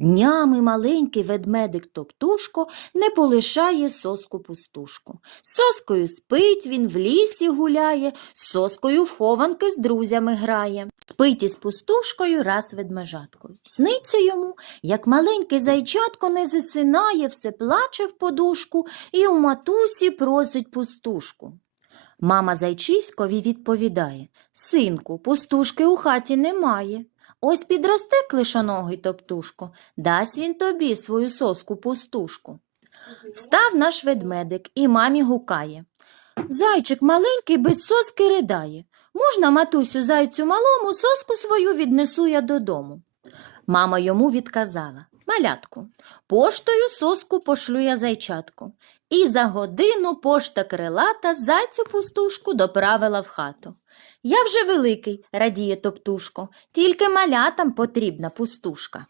Днями маленький ведмедик Топтушко не полишає соску пустушку. Соскою спить він, в лісі гуляє, соскою в хованки з друзями грає. Спить із пустушкою раз ведмежаткою. Сниться йому, як маленький зайчатко не засинає, все плаче в подушку і у матусі просить пустушку. Мама зайчиськові відповідає Синку, пустушки у хаті немає. Ось підросте клишоногий топтушко, дасть він тобі свою соску пустушку. Встав наш ведмедик і мамі гукає. Зайчик маленький без соски ридає. Можна, матусю, зайцю малому, соску свою віднесу я додому. Мама йому відказала Малятку, поштою соску пошлю я зайчатку. І за годину пошта крилата зайцю пустушку доправила в хату. Я вже великий, радіє топтушко, тільки малятам потрібна пустушка.